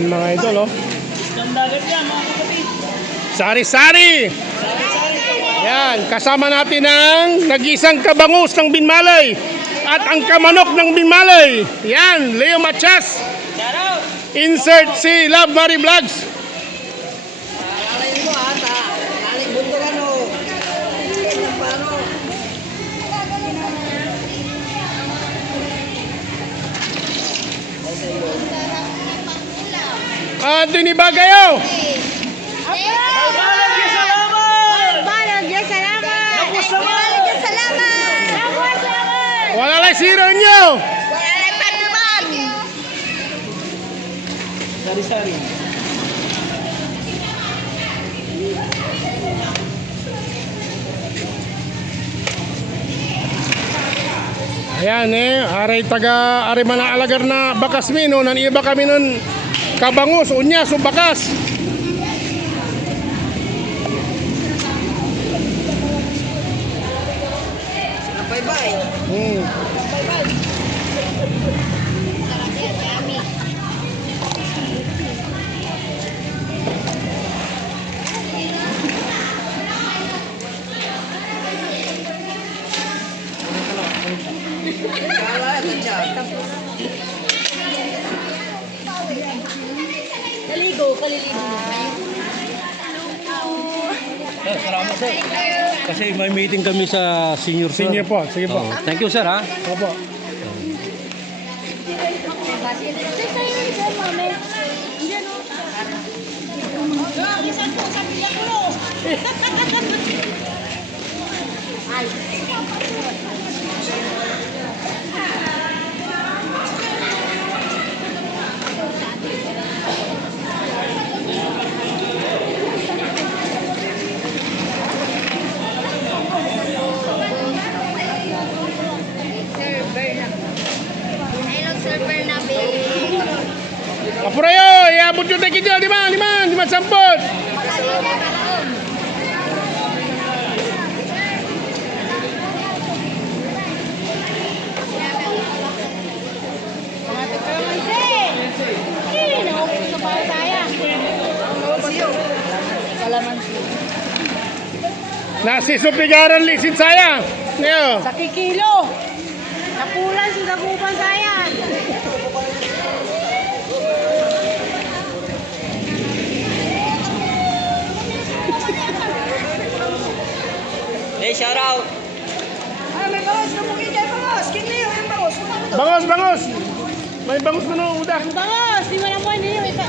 Ayan mga idol, oh. Sari-sari. Yan, kasama natin ang nag-isang kabangus ng Binmalay at ang kamanok ng Binmalay. Yan, Leo Matias. Insert si Love Mary Vlogs. Anthony Bagayo. Wala lang zero nyo. Wala lang patuman. Sari-sari. Ayan aray taga aray mana alagar na bakas mi no, nan iba kami nun kabangus, unya, so bakas. Bye-bye. Kaligo, kaliligo. Salamat sir. Kasi may meeting kami sa senior sir. Senior po, sige po. Thank you sir ha. Opo. Apurayo, iabot yung teki dyan, lima, sampot. Nasi supigaran lisin saya. Ngayon. Sa kikilo. Napulan sa dagupan saya. Hey, shout out. May bangus na mungkin dyan, bangus. Kinliyo yung bangus. Bangus. May bangus na no, udah. Ang bangos. Di mo na mo, hindi yung iba.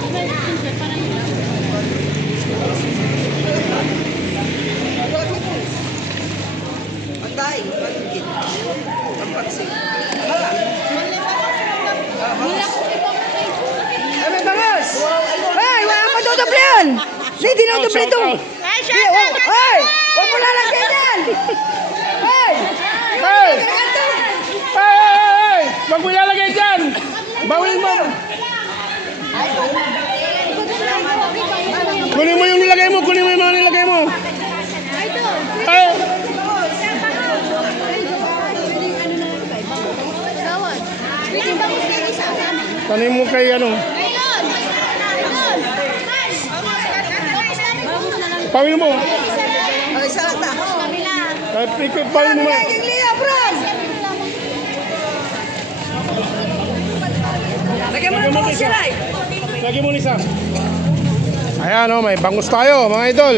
Antay, pagkikit. Pagpagsin. Ay, may bangus. Hey, wala pa dodoble yan. Hindi, dinodoble ito. Ay, Hey, huwag mo lalagyan yan. Hey! Hey! Hey! Wag mo ilalagay dyan! Bawin mo! Kunin mo yung nilagay mo! Kunin mo yung mga nilagay mo! Ay! Tanim mo kay ano? Pawin mo! Ay, salat na. Kahit ikot pawin mo! Kinliyo, bro. Lagyan mo ng bangus yan, ay. Lagi mo Lisa. Ayan may bangus tayo mga idol.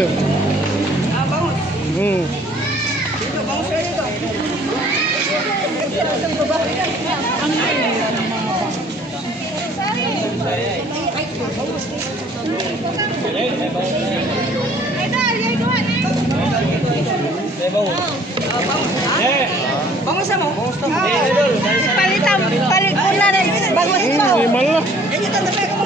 Bangus. Dito, bangus kayo dito. Bangus mo? Palit ko na rin. Bangus mo. Limal na. Yan yung tatabi ko mo.